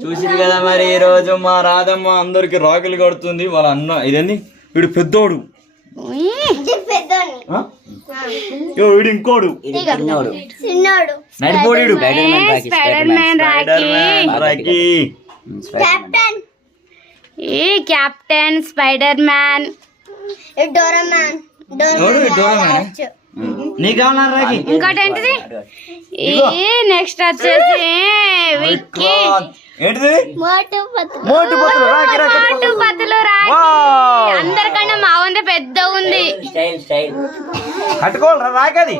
చూసింది కదా మరి ఈ రోజు మా రాధమ్మ అందరికి రాకులు కొడుతుంది. వాళ్ళ అన్న ఇదేంది? వీడు పెద్దోడు. ఆ? ఇగో వీడు ఇంకోడు. నడిపోడు Spider Man Rocky Spider Man Rocky Rocky captain ఈ కెప్టెన్ స్పైడర్ మ్యాన్ డోరమాన్ నీకు రాకి ఇంకోటి ఏంటిది ఈ నెక్స్ట్ వచ్చేసి విక్కీ. ఏంటిది? మోటు పత్తులు మోటు పొత్తులు రాకి రాకి పాటు పత్తులు రాకీ వావ్. అందరికన్నా మా వంద పెద్ద ఉంది. రాకది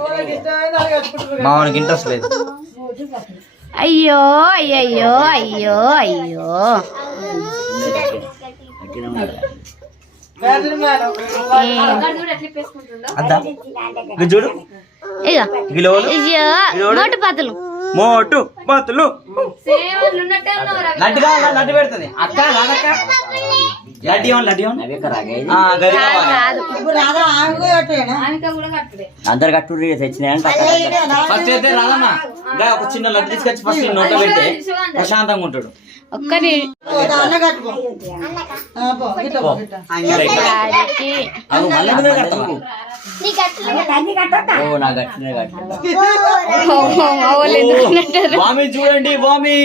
మా వానికి ఇంట్రెస్ట్ లేదు. అయ్యో అయ్యయ్యో అయ్యో అయ్యో. ఇది చూడు. మోటు పత్తులు మోటు లడ్డు కావాలా లడ్డు పెడుతుంది. అక్క రాదక్క లడ్డు ఇవ్వండి లడ్డు ఇవ్వండి అవి ఎక్కడ రాగా ఇది? ఆ, గది కావాలి. కాదు. అందరు కట్టు తెచ్చినాయంట ఫస్ట్ అయితే రాదమ్మ. ఇంకా ఒక చిన్న లడ్డు తీసుకొచ్చి ఫస్ట్ నోట్లో పెడితే ప్రశాంతంగా ఉంటాడు. ఒక్కరి చూడండి వామి.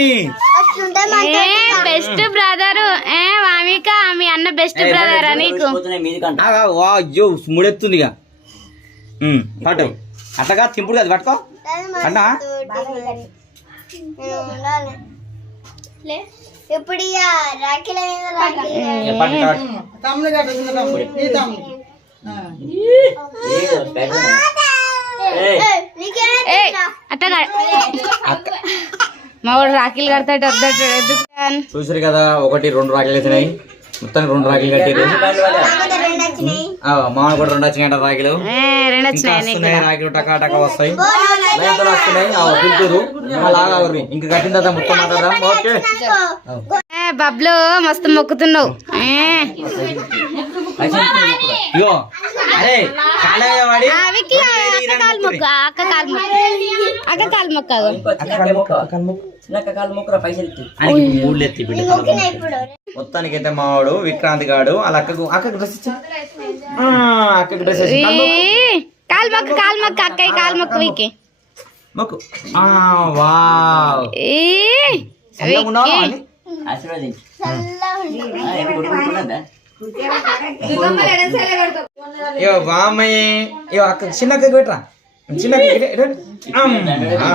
బెస్ట్ బ్రదర్ ఏ వామిక మీ అన్న బెస్ట్ బ్రదర్ నీకు. అయ్యో ముడెత్తుంది పట్టు. అట్టగా తింపుడు కదా పట్టుకో. అన్నా? ఇప్పుడు అట్టగా మా వాడు రాఖీలు కడతాడు ఎందుకు చూసారు కదా ఒకటి రెండు రాఖీలు వేసినాయి మొత్తం రెండు రాఖీలు కట్టారు. మామూలు కూడా రెండు వచ్చినాయి. రాఖీలు. రాఖీలు టకా టకా వస్తాయి. పిలుతురు ఇంకా కట్టిన తర్వాత మొత్తం మాట్లాడదాం. ఓకే. ఏ బబ్లు మస్తు మొక్కుతున్నావు. అరే కాలు మొక్కు అక్క కాలు మొక్కు. అక్క కాలు మొక్కు మొత్తానికి అయితే మావాడు విక్రాంత్ గాడు వాళ్ళ అక్కకు అక్కకు డ్రెస్ ఇచ్చా అక్కకు డ్రెస్ కాలు మొక్కు కాలు మొక్కు అక్కయ్య కాలు మొక్కు విక్కీ మొక్కు వావ్? ఆశీర్వదించు? ఇగో బామ్మయ్య ఇగో అక్క చిన్న అక్కకి పెట్టరా? చిన్న అక్కకి ఇటు, ఇటు. అమ్. ఆ.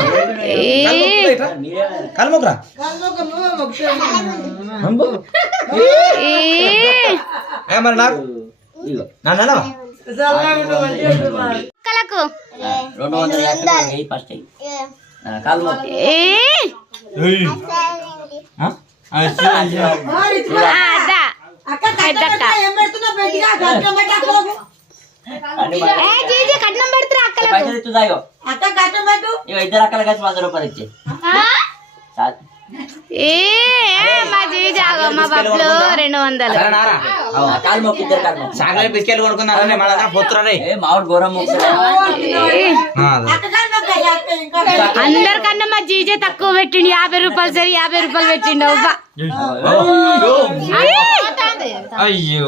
కాలు మొక్కురా ఇట్రా. కాలు మొక్కురా? అంబు. ఈ, ఏ మరి నాకు? ఇదిగో. నన్ను అనవా? అక్కలకు రెండు వందల యాభై ఫస్ట్ కట్నం పెడతారా ఇస్తుందా ఇగో. ఇగో ఇద్దరు అక్కలు కలిసి వంద రూపాయలు ఇచ్చే. చాక్లెట్ బిస్కెట్ పొత్తురా మామిడి ఘోరం. అందరికన్నా మా జీజే తక్కువ పెట్టిండు. యాభై రూపాయలు సరి యాభై రూపాయలు పెట్టిండు. అయ్యో.